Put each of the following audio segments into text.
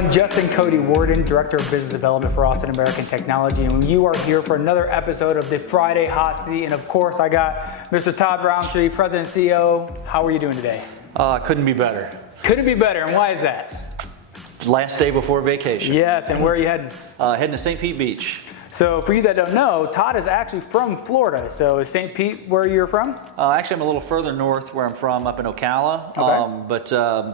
everyone, Justin Cody Worden, Director of Business Development for Austin American Technology, and you are here for another episode of the Friday Hot Seat. And of course, I got Mr. Todd Roundtree, President and CEO. How are you doing today? Couldn't be better. Couldn't be better, and why is that? Last day before vacation. Yes, and where are you heading? Heading to St. Pete Beach. So for you that don't know, Todd is actually from Florida. So is St. Pete where you're from? Actually, I'm a little further north where I'm from, up in Ocala. Okay. But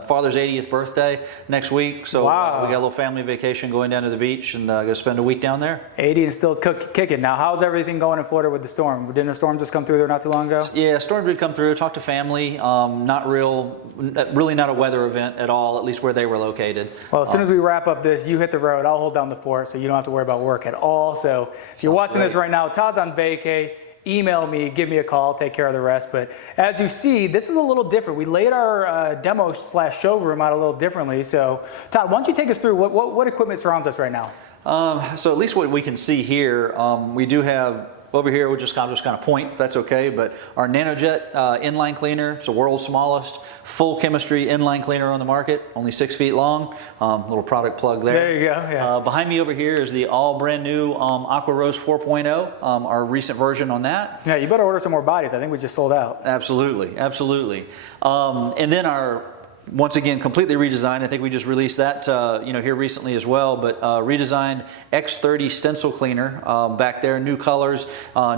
father's 80th birthday next week, so wow. We got a little family vacation going down to the beach and going to spend a week down there. 80 and still kicking. Now, how's everything going in Florida with the storm? Didn't a storm just come through there not too long ago? Yeah, storm did come through. Talked to family. Really not a weather event at all, at least where they were located. Well, as soon as we wrap up this, you hit the road. I'll hold down the fort, so you don't have to worry about work at all. So if you're watching this right now, Todd's on vacay. Email me, give me a call, take care of the rest. But as you see, this is a little different. We laid our demo / showroom out a little differently. So Todd, why don't you take us through what equipment surrounds us right now? So at least what we can see here, we do have over here, we'll just kind of point, if that's okay, but our NanoJet inline cleaner, it's the world's smallest full chemistry inline cleaner on the market, only 6 feet long. Little product plug there. There you go. Yeah. Behind me over here is the all brand new Aqua Rose 4.0, our recent version on that. Yeah, you better order some more bodies. I think we just sold out. Absolutely, absolutely. And then our once again, completely redesigned. I think we just released that here recently as well, but redesigned X30 stencil cleaner back there, new colors,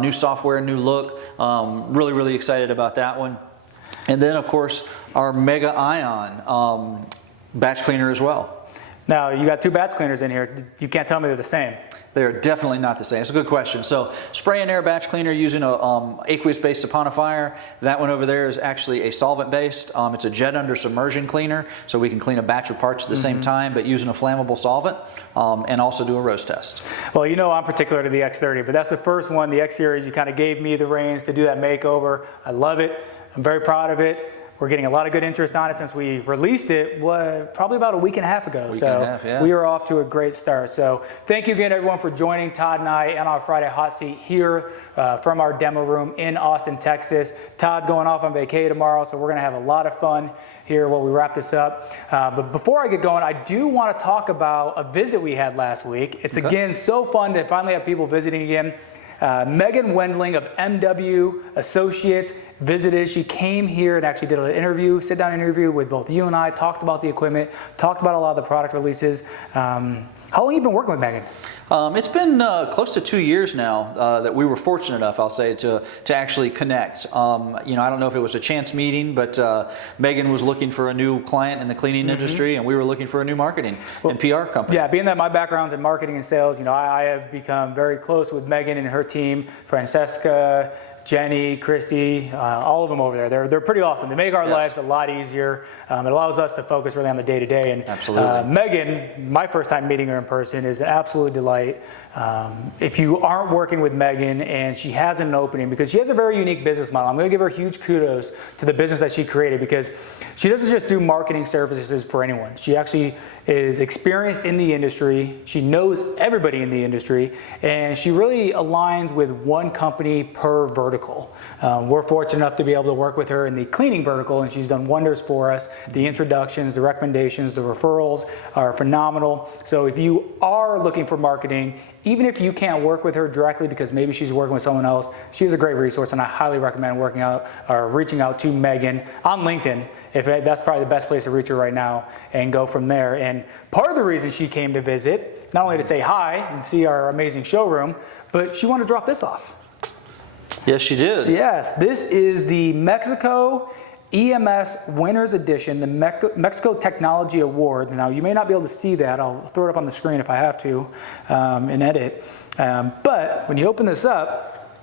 new software, new look. Really, really excited about that one. And then of course, our Mega Ion batch cleaner as well. Now, you got two batch cleaners in here. You can't tell me they're the same. They're definitely not the same. It's a good question. So spray and air batch cleaner using a aqueous-based saponifier. That one over there is actually a solvent-based. It's a jet under submersion cleaner, so we can clean a batch of parts at the same time, but using a flammable solvent, and also do a roast test. Well, you know I'm particular to the X30, but that's the first one, the X Series. You kind of gave me the reins to do that makeover. I love it. I'm very proud of it. We're getting a lot of good interest on it since we released it probably about a week and a half ago. We are off to a great start. So thank you again, everyone, for joining Todd and I on our Friday Hot Seat here from our demo room in Austin, Texas. Todd's going off on vacay tomorrow, so we're going to have a lot of fun here while we wrap this up. But before I get going, I do want to talk about a visit we had last week. It's again so fun to finally have people visiting again. Megan Wendling of MW Associates visited. She came here and actually did an interview, sit-down interview with both you and I, talked about the equipment, talked about a lot of the product releases. How long have you been working with Megan? It's been close to 2 years now that we were fortunate enough, I'll say, to actually connect. I don't know if it was a chance meeting, but Megan was looking for a new client in the cleaning industry, and we were looking for a new marketing and PR company. Yeah, being that my background's in marketing and sales, I have become very close with Megan and her team, Francesca, Jenny, Christy, all of them over there. They're pretty awesome. They make our lives a lot easier. It allows us to focus really on the day-to-day. And absolutely. Megan, my first time meeting her in person, is an absolute delight. If you aren't working with Megan and she has an opening, because she has a very unique business model, I'm going to give her huge kudos to the business that she created, because she doesn't just do marketing services for anyone. She actually is experienced in the industry. She knows everybody in the industry, and she really aligns with one company per vertical. We're fortunate enough to be able to work with her in the cleaning vertical, and she's done wonders for us. The introductions, the recommendations, the referrals are phenomenal. So if you are looking for marketing, even if you can't work with her directly because maybe she's working with someone else, she's a great resource, and I highly recommend reaching out to Megan on LinkedIn. That's probably the best place to reach her right now, and go from there. And part of the reason she came to visit, not only to say hi and see our amazing showroom, but she wanted to drop this off. Yes, she did. Yes, this is the Mexico EMS Winners Edition, the Mexico Technology Awards. Now, you may not be able to see that. I'll throw it up on the screen if I have to and edit. But when you open this up,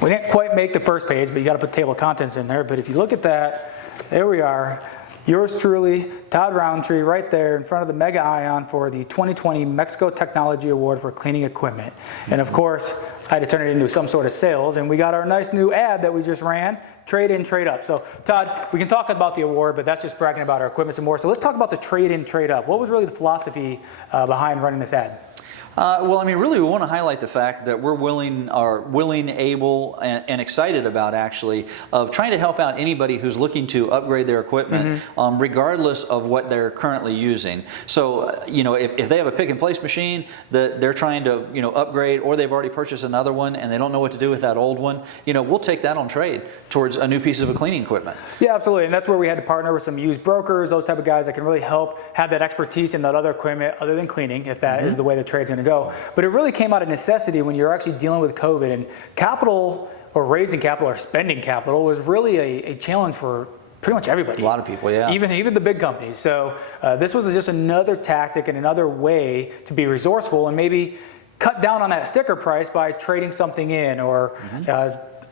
we didn't quite make the first page, but you got to put table of contents in there. But if you look at that, there we are. Yours truly, Todd Roundtree, right there in front of the Mega Ion for the 2020 Mexico Technology Award for cleaning equipment. And of course, I had to turn it into some sort of sales, and we got our nice new ad that we just ran, trade in, trade up. So Todd, we can talk about the award, but that's just bragging about our equipment some more. So let's talk about the trade in, trade up. What was really the philosophy behind running this ad? Well, I mean, really, we want to highlight the fact that we're willing, able, and excited about actually of trying to help out anybody who's looking to upgrade their equipment, regardless of what they're currently using. So, you know, if they have a pick and place machine that they're trying to, you know, upgrade, or they've already purchased another one and they don't know what to do with that old one, you know, we'll take that on trade towards a new piece of cleaning equipment. Yeah, absolutely, and that's where we had to partner with some used brokers, those type of guys that can really help have that expertise in that other equipment other than cleaning, if that is the way the trade's going to go. But it really came out of necessity when you're actually dealing with COVID, and capital, or raising capital, or spending capital, was really a challenge for pretty much everybody. A lot of people, yeah. Even the big companies. So this was just another tactic and another way to be resourceful and maybe cut down on that sticker price by trading something in, or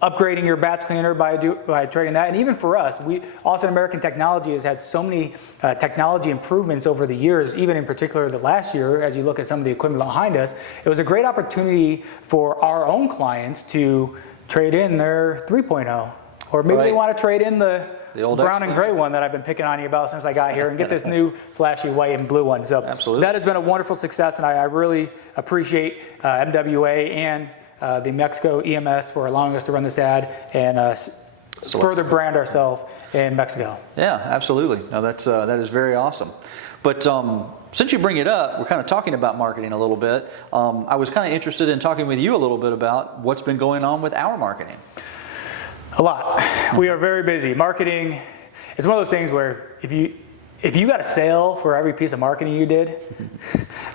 upgrading your batch cleaner by trading that. And even for us, Austin American Technology has had so many technology improvements over the years, even in particular the last year, as you look at some of the equipment behind us. It was a great opportunity for our own clients to trade in their 3.0, or maybe they want to trade in the old brown and gray one that I've been picking on you about since I got here, and get this new flashy white and blue one. So absolutely, that has been a wonderful success, and I really appreciate MWA and the Mexico EMS for allowing us to run this ad and further brand ourselves in Mexico. Yeah, absolutely. No, that is very awesome. But since you bring it up, we're kind of talking about marketing a little bit. I was kind of interested in talking with you a little bit about what's been going on with our marketing. A lot. We are very busy. Marketing is one of those things where if you got a sale for every piece of marketing you did,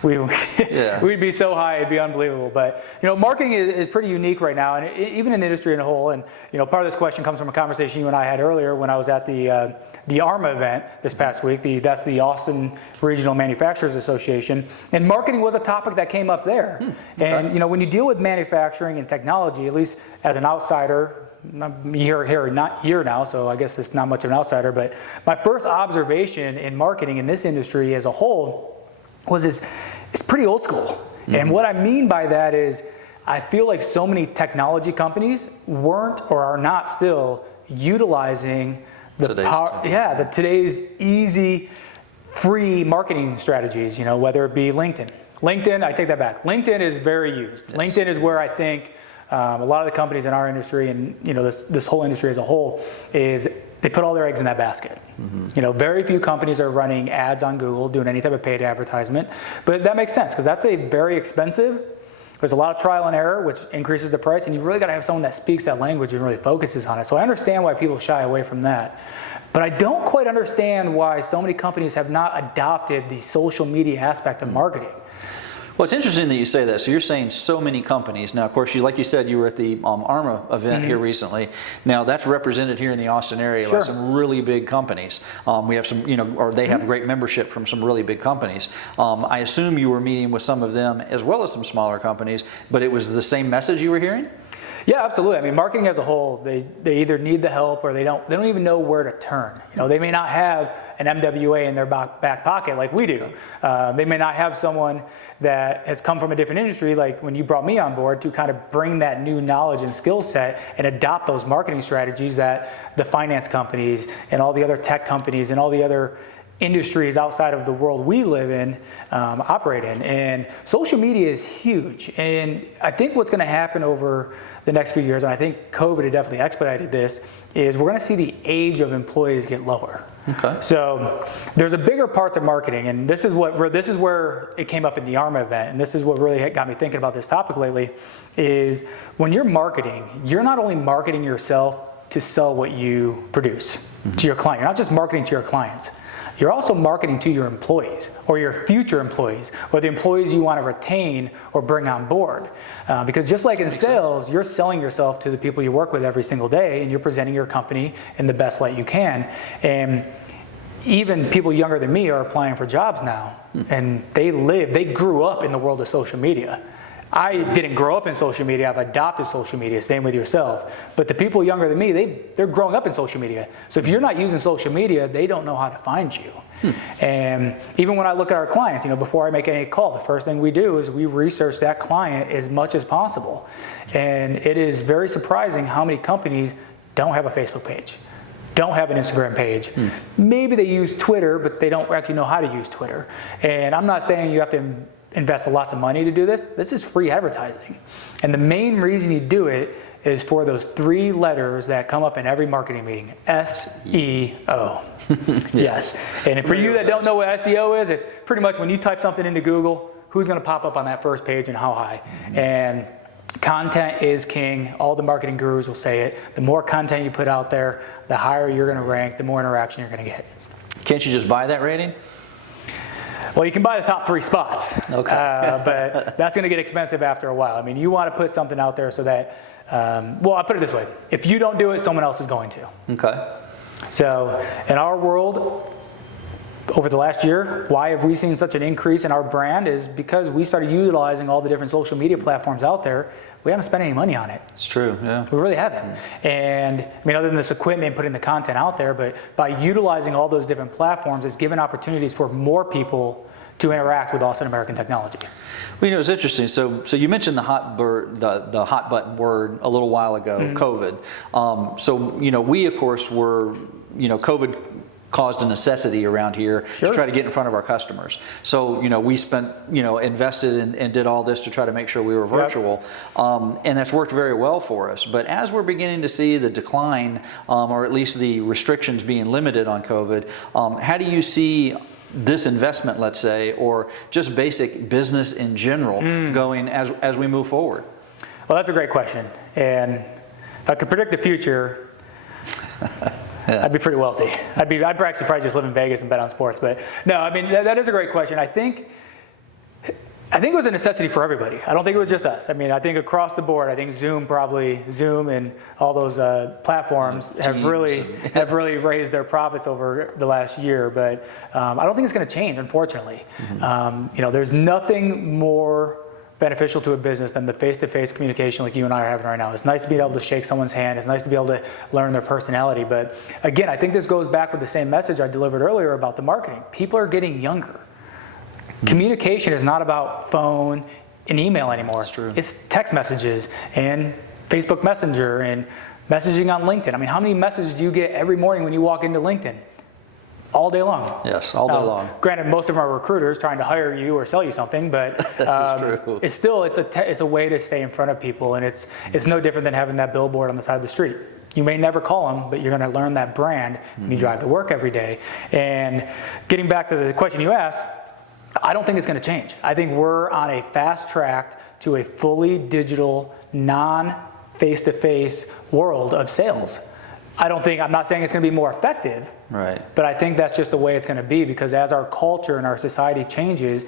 we'd be so high, it'd be unbelievable. But you know, marketing is pretty unique right now, and even in the industry as a whole. And you know, part of this question comes from a conversation you and I had earlier when I was at the ARMA event this past week. That's the Austin Regional Manufacturers Association, and marketing was a topic that came up there. And you know, when you deal with manufacturing and technology, at least as an outsider. I'm here now, so I guess it's not much of an outsider, but my first observation in marketing in this industry as a whole was it's pretty old school. And what I mean by that is I feel like so many technology companies weren't or are not still utilizing today's easy, free marketing strategies, you know, whether it be LinkedIn. I take that back. LinkedIn is very used. Yes. LinkedIn is where I think a lot of the companies in our industry, and you know, this whole industry as a whole, is they put all their eggs in that basket. You know, very few companies are running ads on Google, doing any type of paid advertisement, but that makes sense because that's a very expensive. There's a lot of trial and error, which increases the price, and you really got to have someone that speaks that language and really focuses on it. So I understand why people shy away from that. But I don't quite understand why so many companies have not adopted the social media aspect of marketing. Well, it's interesting that you say that. So you're saying so many companies. Now, of course, like you said, you were at the ARMA event here recently. Now, that's represented here in the Austin area by some really big companies. We have some, you know, or they have great membership from some really big companies. I assume you were meeting with some of them as well as some smaller companies, but it was the same message you were hearing? Yeah, absolutely. I mean, marketing as a whole, they either need the help or they don't even know where to turn. You know, they may not have an MWA in their back pocket like we do. They may not have someone that has come from a different industry, like when you brought me on board, to kind of bring that new knowledge and skill set and adopt those marketing strategies that the finance companies and all the other tech companies and all the other industries outside of the world we live in operate in. And social media is huge. And I think what's going to happen over the next few years, and I think COVID had definitely expedited this, is we're going to see the age of employees get lower. Okay. So there's a bigger part to marketing, and this is where it came up in the ARMA event, and this is what really got me thinking about this topic lately, is when you're marketing, you're not only marketing yourself to sell what you produce to your client. You're not just marketing to your clients. You're also marketing to your employees or your future employees or the employees you want to retain or bring on board. Because just like in sales, you're selling yourself to the people you work with every single day, and you're presenting your company in the best light you can. And even people younger than me are applying for jobs now, and they grew up in the world of social media. I didn't grow up in social media, I've adopted social media, same with yourself. But the people younger than me, they're growing up in social media. So if you're not using social media, they don't know how to find you. And even when I look at our clients, you know, before I make any call, the first thing we do is we research that client as much as possible. And it is very surprising how many companies don't have a Facebook page, don't have an Instagram page. Maybe they use Twitter, but they don't actually know how to use Twitter. And I'm not saying you have to invest lots of money to do this. This is free advertising. And the main reason you do it is for those 3 letters that come up in every marketing meeting, SEO. Yes. And for you that don't know what SEO is, it's pretty much when you type something into Google, who's going to pop up on that first page and how high. And content is king. All the marketing gurus will say it. The more content you put out there, the higher you're going to rank, the more interaction you're going to get. Can't you just buy that rating? Well, you can buy the top 3 spots, Okay. but that's going to get expensive after a while. I mean, you want to put something out there so that, well, I'll put it this way. If you don't do it, someone else is going to. Okay. So in our world, over the last year, why have we seen such an increase in our brand is because we started utilizing all the different social media platforms out there. We haven't spent any money on it. It's true, yeah. We really haven't. And I mean, other than this equipment, putting the content out there, but by utilizing all those different platforms, it's given opportunities for more people to interact with Austin American technology. Well, you know, it's interesting. So you mentioned the hot button word a little while ago, COVID. So, you know, we of course were, you know, COVID caused a necessity around here to try to get in front of our customers. So, you know, we spent, you know, invested and did all this to try to make sure we were virtual. And that's worked very well for us. But as we're beginning to see the decline, or at least the restrictions being limited on COVID, how do you see this investment, let's say, or just basic business in general going as we move forward? Well, that's a great question. And if I could predict the future, yeah, I'd be pretty wealthy. I'd actually probably just live in Vegas and bet on sports. But no, I mean, that is a great question. I think it was a necessity for everybody. I don't think it was just us. I mean, I think across the board, I think Zoom and all those platforms have really raised their profits over the last year. But I don't think it's going to change, unfortunately. You know, there's nothing more beneficial to a business than the face-to-face communication like you and I are having right now. It's nice to be able to shake someone's hand. It's nice to be able to learn their personality. But again, I think this goes back with the same message I delivered earlier about the marketing. People are getting younger. Communication is not about phone and email anymore. That's true. It's text messages and Facebook Messenger and messaging on LinkedIn. I mean, how many messages do you get every morning when you walk into LinkedIn? All day long. Yes, all day long. Granted, most of them are recruiters trying to hire you or sell you something, but true. It's still it's a way to stay in front of people, and it's no different than having that billboard on the side of the street. You may never call them, but you're going to learn that brand when you drive to work every day. And getting back to the question you asked, I don't think it's going to change. I think we're on a fast track to a fully digital, non-face-to-face world of sales. I'm not saying it's going to be more effective, right? But I think that's just the way it's going to be, because as our culture and our society changes,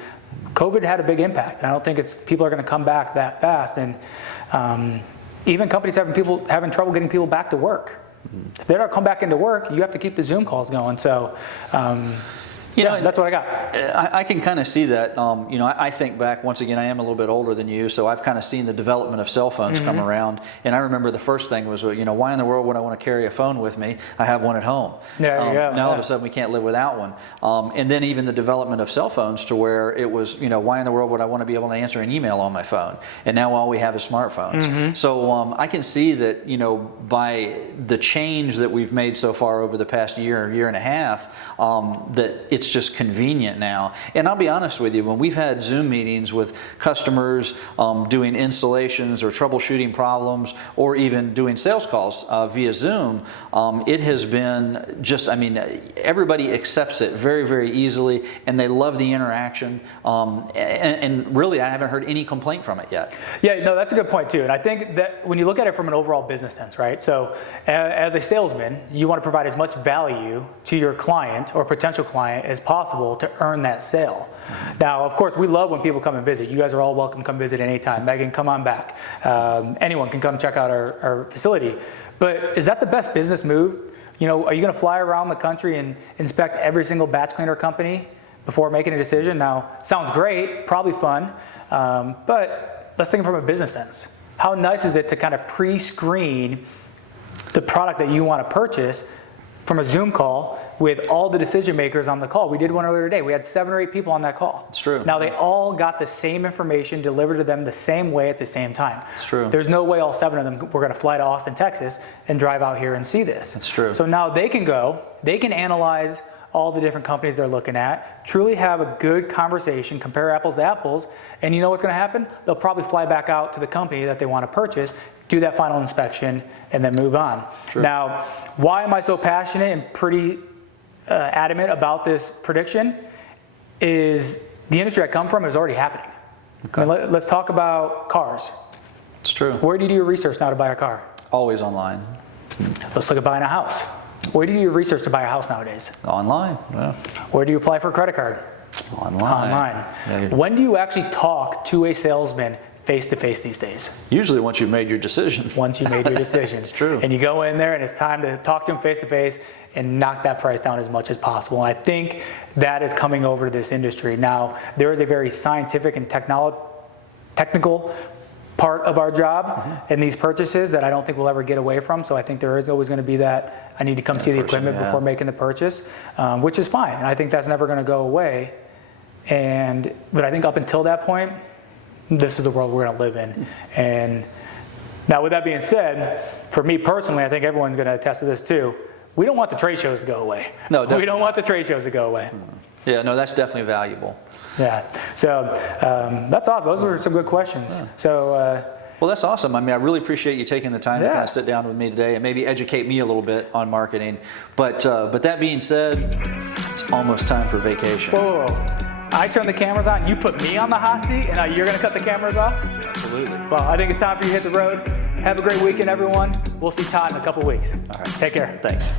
COVID had a big impact. And I don't think people are going to come back that fast. And even companies having trouble getting people back to work. If they don't come back into work, you have to keep the Zoom calls going. So, you know, that's what I got. I can kind of see that. You know, I think back, once again, I am a little bit older than you, so I've kind of seen the development of cell phones come around. And I remember the first thing was, you know, why in the world would I want to carry a phone with me? I have one at home. There you go. Now all of a sudden we can't live without one. And then even the development of cell phones to where it was, you know, why in the world would I want to be able to answer an email on my phone? And now all we have is smartphones. So I can see that, you know, by the change that we've made so far over the past year and a half, that it's just convenient now. And I'll be honest with you, when we've had Zoom meetings with customers doing installations or troubleshooting problems, or even doing sales calls via Zoom, it has been just, I mean, everybody accepts it very, very easily, and they love the interaction. And really, I haven't heard any complaint from it yet. Yeah, no, that's a good point too. And I think that when you look at it from an overall business sense, right? So as a salesman, you want to provide as much value to your client or potential client as possible to earn that sale. Now, of course, we love when people come and visit. You guys are all welcome to come visit anytime. Megan, come on back. Anyone can come check out our facility. But is that the best business move? You know, are you going to fly around the country and inspect every single batch cleaner company before making a decision? Now, sounds great, probably fun, but let's think from a business sense. How nice is it to kind of pre-screen the product that you want to purchase from a Zoom call with all the decision makers on the call? We did one earlier today. We had 7 or 8 people on that call. It's true. Now they all got the same information delivered to them the same way at the same time. It's true. There's no way all 7 of them were going to fly to Austin, Texas and drive out here and see this. It's true. So now they can go, they can analyze all the different companies they're looking at, truly have a good conversation, compare apples to apples, and you know what's going to happen? They'll probably fly back out to the company that they want to purchase, do that final inspection, and then move on. Sure. Now, why am I so passionate and pretty adamant about this prediction? Is the industry I come from is already happening. Okay. I mean, let's talk about cars. It's true. Where do you do your research now to buy a car? Always online. Let's look at buying a house. Where do you do your research to buy a house nowadays? Online. Yeah. Where do you apply for a credit card? Online. Online. When do you actually talk to a salesman face to face these days? Usually once you've made your decision. Once you made your decision. It's true. And you go in there and it's time to talk to him face to face and knock that price down as much as possible. And I think that is coming over to this industry. Now, there is a very scientific and technical part of our job in these purchases that I don't think we'll ever get away from. So I think there is always going to be that I need to come see the equipment before making the purchase, which is fine. And I think that's never going to go away. But I think up until that point, this is the world we're going to live in. And now with that being said, for me personally, I think everyone's going to attest to this too. We don't want the trade shows to go away. No, we don't want the trade shows to go away. Yeah, no, that's definitely valuable. Yeah, so that's awesome. Those were some good questions. Yeah. So, well, that's awesome. I mean, I really appreciate you taking the time to Yeah. kind of sit down with me today and maybe educate me a little bit on marketing. But that being said, it's almost time for vacation. whoa. I turn the cameras on, you put me on the hot seat, and now you're going to cut the cameras off? Absolutely. Well, I think it's time for you to hit the road. Have a great weekend, everyone. We'll see Todd in a couple weeks. All right. Take care. Thanks.